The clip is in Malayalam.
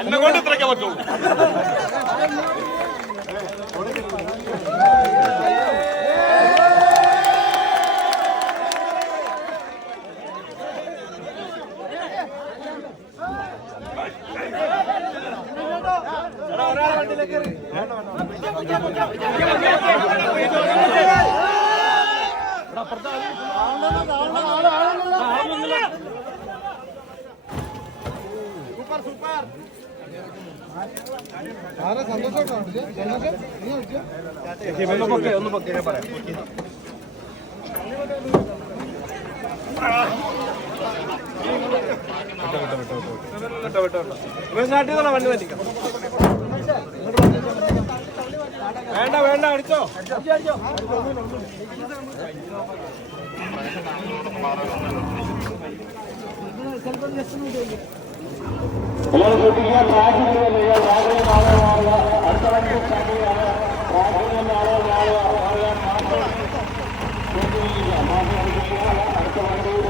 എന്നെ കൊണ്ട് ഇത്രയ്ക്കാൻ പറ്റുള്ളൂ. Super super. ഒന്ന് പൊക്കെ പറയാം. വണ്ടി പറ്റിക്കാം. വേണ്ട വേണ്ട അടിച്ചോ. എല്ലാവരും ശ്രദ്ധിക്കുക. ട്രാക്കിൽ രാവിലെ നാളെ മാറുക. അടുത്ത വണ്ടി ട്രാക്കിലാണ്. ട്രാക്കിൽ നാളെ മാറുക. മാറ്റം അടുത്ത വണ്ടിയുടെ